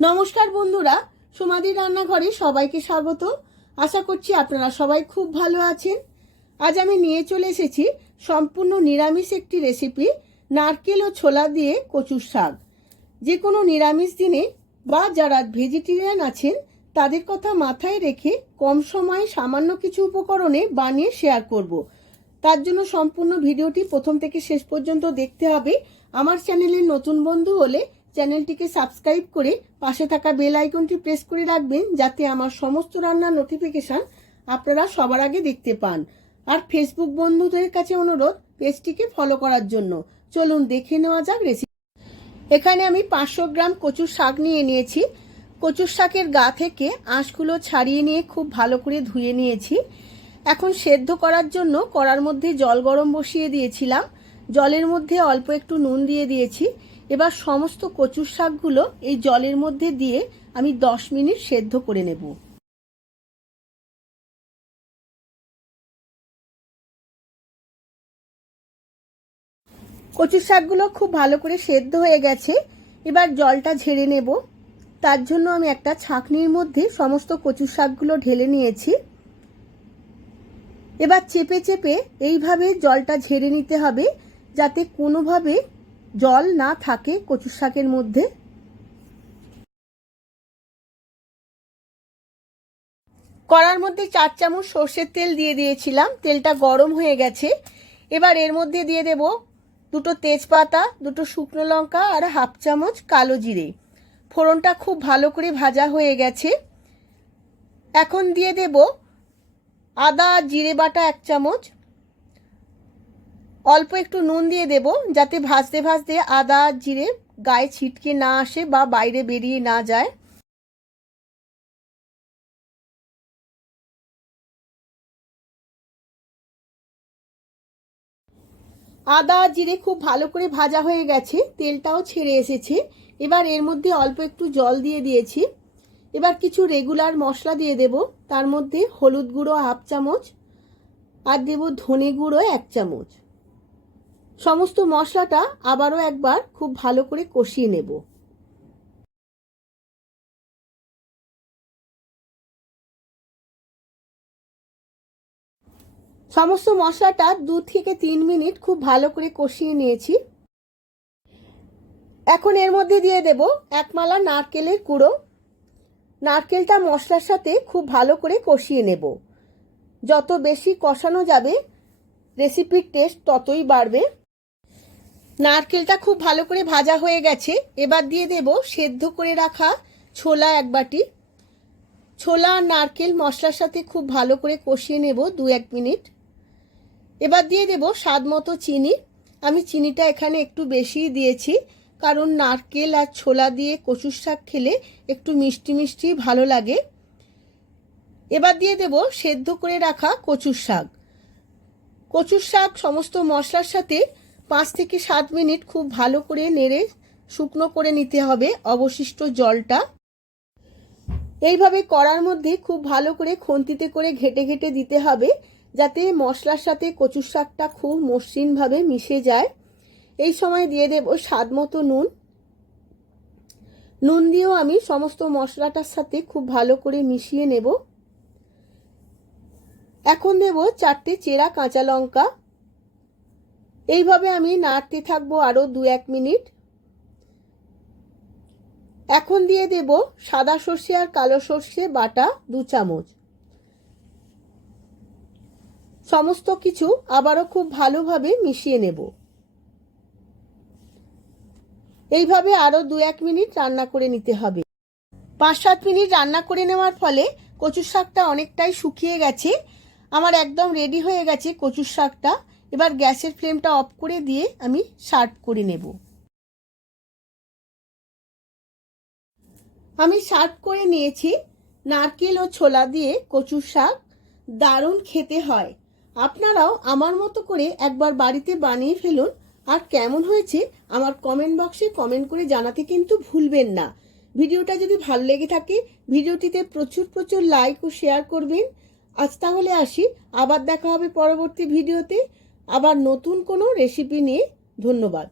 নমস্কার বন্ধুরা, সোমাদি রান্নাঘরে সবাইকে স্বাগত। আশা করছি আপনারা সবাই খুব ভালো আছেন। আজ আমি নিয়ে চলে এসেছি সম্পূর্ণ নিরামিষ একটি রেসিপি, নারকেল ও ছোলা দিয়ে কচুর শাক। যে কোনো নিরামিষ দিনে বা যারা ভেজিটেরিয়ান আছেন তাদের কথা মাথায় রেখে কম সময়ে সামান্য কিছু উপকরণে বানিয়ে শেয়ার করব। তার জন্য সম্পূর্ণ ভিডিওটি প্রথম থেকে শেষ পর্যন্ত দেখতে হবে। আমার চ্যানেলের নতুন বন্ধু হলে চ্যানেলটিকে সাবস্ক্রাইব করে পাশে থাকা বেল আইকনটি প্রেস করে রাখবেন, যাতে আমার সমস্ত রান্নার নোটিফিকেশান আপনারা সবার আগে দেখতে পান। আর ফেসবুক বন্ধুদের কাছে অনুরোধ পেজটিকে ফলো করার জন্য। চলুন দেখে নেওয়া যাক রেসিপি। এখানে আমি 500 গ্রাম কচুর শাক নিয়ে নিয়েছি। কচুর শাকের গা থেকে আঁশগুলো ছাড়িয়ে নিয়ে খুব ভালো করে ধুয়ে নিয়েছি। এখন সেদ্ধ করার জন্য কড়ার মধ্যে জল গরম বসিয়ে দিয়েছিলাম। জলের মধ্যে অল্প একটু নুন দিয়ে দিয়েছি। এবার সমস্ত কচুর শাকগুলো এই জলের মধ্যে দিয়ে আমি 10 মিনিট সেদ্ধ করে নেব। কচুর শাকগুলো খুব ভালো করে সেদ্ধ হয়ে গেছে। এবার জলটা ঝেড়ে নেব। তার জন্য আমি একটা ছাঁকনির মধ্যে সমস্ত কচুর শাকগুলো ঢেলে নিয়েছি। এবার চেপে চেপে এইভাবে জলটা ঝেড়ে নিতে হবে, যাতে কোনোভাবে জল না থাকে কচুর শাকের মধ্যে। কড়ার মধ্যে 4 চামচ সর্ষের তেল দিয়ে দিয়েছিলাম। তেলটা গরম হয়ে গেছে। এবার এর মধ্যে দিয়ে দেব 2টো তেজপাতা, 2টো শুকনো লঙ্কা আর হাফ চামচ কালো জিরে। ফোড়নটা খুব ভালো করে ভাজা হয়ে গেছে। এখন দিয়ে দেব আদা জিরে বাটা 1 চামচ। অল্প একটু নুন দিয়ে দেব, যাতে ভাজতে ভাজতে আদা জিরে গায়ে ছিটকে না আসে বা বাইরে বেরিয়ে না যায়। আদা জিরে খুব ভালো করে ভাজা হয়ে গেছে, তেলটাও ছেড়ে এসেছে। এবার এর মধ্যে অল্প একটু জল দিয়ে দিয়েছি। এবার কিছু রেগুলার মশলা দিয়ে দেব। তার মধ্যে হলুদ গুঁড়ো হাফ চামচ আর দেব ধনে গুঁড়ো 1 চামচ। সমস্ত মশলাটা আবারও একবার খুব ভালো করে কষিয়ে নেব। সমস্ত মশলাটা 2 থেকে 3 মিনিট খুব ভালো করে কষিয়ে নিয়েছি। এখন এর মধ্যে দিয়ে দেব 1 মালা নারকেলের কুড়ো। নারকেলটা মশলার সাথে খুব ভালো করে কষিয়ে নেব। যত বেশি কষানো যাবে রেসিপির টেস্ট ততই বাড়বে। নারকেলটা খুব ভালো করে ভাজা হয়ে গেছে। এবার দিয়ে দেব সেদ্ধ করে রাখা ছোলা 1 বাটি। ছোলা আর নারকেল মশলার সাথে খুব ভালো করে কষিয়ে নেব 2-1 মিনিট। এবার দিয়ে দেব স্বাদ মতো চিনি। আমি চিনিটা এখানে একটু বেশিই দিয়েছি, কারণ নারকেল আর ছোলা দিয়ে কচুর শাক খেলে একটু মিষ্টি মিষ্টি ভালো লাগে। এবার দিয়ে দেব সেদ্ধ করে রাখা কচুর শাক। কচুর শাক সমস্ত মশলার সাথে 5 থেকে 7 মিনিট খুব ভালো করে নেড়ে শুকনো করে নিতে হবে অবশিষ্ট জলটা। এইভাবে কড়ার মধ্যে খুব ভালো করে খুন্তিতে করে ঘেটে ঘেটে দিতে হবে, যাতে মশলার সাথে কচুর শাকটা খুব মসৃণভাবে মিশে যায়। এই সময় দিয়ে দেব স্বাদ মতো নুন। নুন দিয়েও আমি সমস্ত মশলাটার সাথে খুব ভালো করে মিশিয়ে নেব। এখন দেব 4টে চেরা কাঁচা লঙ্কা। এইভাবে আমি নাড়তে থাকবো আরও 2-1 মিনিট। এখন দিয়ে দেব সাদা সর্ষে আর কালো সর্ষে বাটা 2 চামচ। সমস্ত কিছু আবারও খুব ভালোভাবে মিশিয়ে নেব। এইভাবে আরও 2-1 মিনিট রান্না করে নিতে হবে। 5-7 মিনিট রান্না করে নেওয়ার ফলে কচুর শাকটা অনেকটাই শুকিয়ে গেছে। আমার একদম রেডি হয়ে গেছে কচুর শাকটা। এবার গ্যাসের ফ্লেমটা অফ করে দিয়ে আমি সার্ভ করে নেব। আমি সার্ভ করে নিয়েছি নারকেল ও ছোলা দিয়ে কচুর শাক। দারুণ খেতে হয়। আপনারাও আমার মতো করে একবার বাড়িতে বানিয়ে ফেলুন। আর কেমন হয়েছে আমার কমেন্ট বক্সে কমেন্ট করে জানাতে কিন্তু ভুলবেন না। ভিডিওটা যদি ভালো লেগে থাকে ভিডিওটিতে প্রচুর প্রচুর লাইক ও শেয়ার করবেন। আজ তাহলে আসি, আবার দেখা হবে পরবর্তী ভিডিওতে আবার নতুন কোনো রেসিপি নিয়ে। ধন্যবাদ।